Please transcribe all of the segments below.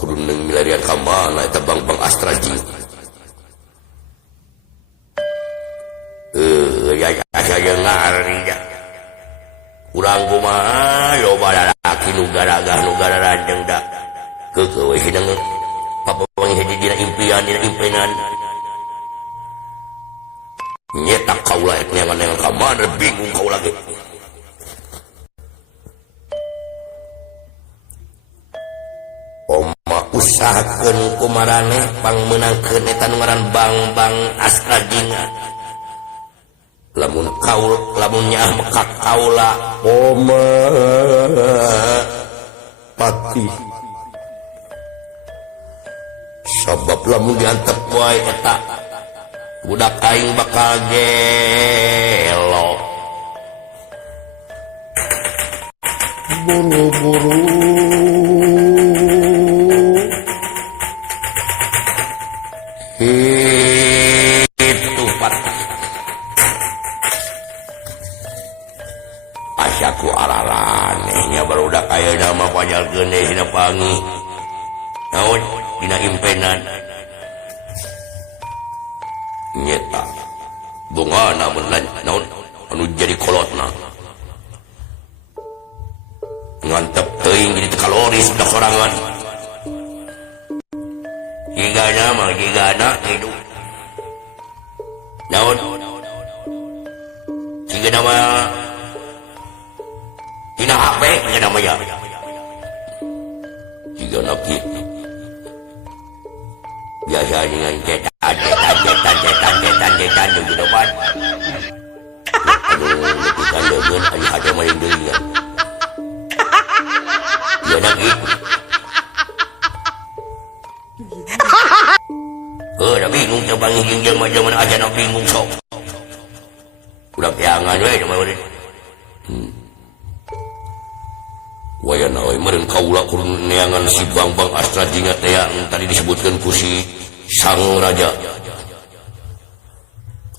kudu milarian ka mana eta bang Astraji. Ya ngari ya. Urang kumaha loba lalaki nu garagah nu gararanjang da. Keukeuh we hidang papawangi hiji dina impian dina impenan. Nyetak kaula et neangan ka mana bingung kaula ge. Usahakeun kumaraneh pangmeunangkeun eta nu ngaran Bang Astrajinga. Lamun nyaah mekak kaula oma pati. Sabab lamun diantep wae eta budak aing bakal gelo. Buru-buru itu patah asyaku araranehnya barudak aya nama pajal geuning dina pangi naon dina impenan nyeta bungana mun naon anu jadi kolotna ngantep teuing jadi kaloris budak sorangan. Gigana hidup naon gigana mah tina HP gigana mah ya gigana kitu biasa dengan cetan di depan aduh lepikan leun anu hade main deui ya gigana kitu. Udah bingung coba ngijing jelma-jelma aja na bingung sok. Udah piangan we mah urang. Wayana we meureun kaula kudu neangan si Bang Astrajinga teh yang tadi disebutkeun ku si Sang Raja.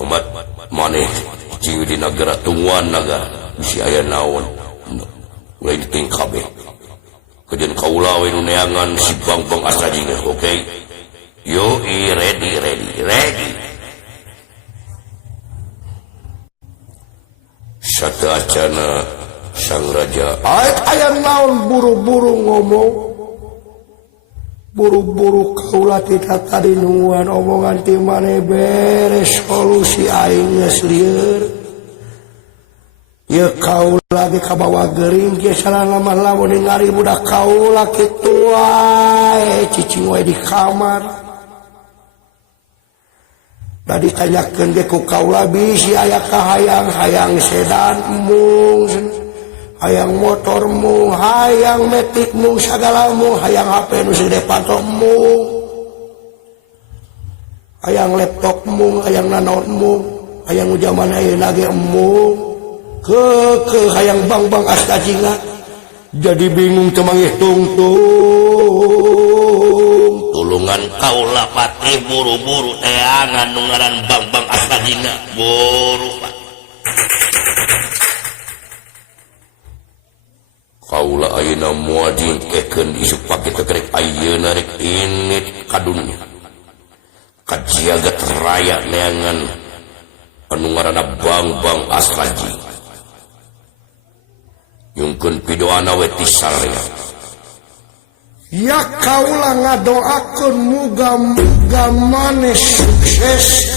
Umat maneh cieu di nagara tungguan naga bisi aya naon. Mulai diting kabeh. Kejeun kaula we nu neangan si Bang Astrajinga, oke? Yo, ready. Satacana Sang Raja. Aya naon buru-buru ngomong. Buru-buru kaula tidak tadi nungguan omongan ti maneh beres solusi aing geus lieur. Ya kaula ge kabawa geuring ge salamah lamun ningali budak kaula kitu wae cicing wae di kamar. Tadi tanyakeun ge ku kaula bisi aya hayang sedan mung, hayang motor mung, hayang metik mung, sagala mung, hayang HP nu depan mung, hayang laptop mung, hayang nanaon mung, hayang zaman ayeuna ge mung, ke hayang Bang Astrajinga. Jadi bingung teu mangih tungtung. Tulungan kaula patih buru-buru teangan nu ngaran Bang Astrajinga buru Pak. Kaula ayeuna moal diengkekeun isuk pake teh rek ayeuna rek init kadunya. Kajagat raya neangan anu ngaranna Bang Astraji. Yungkeun pidoana we ti saraya. Ya kaula ngadoakeun muga-muga maneh sukses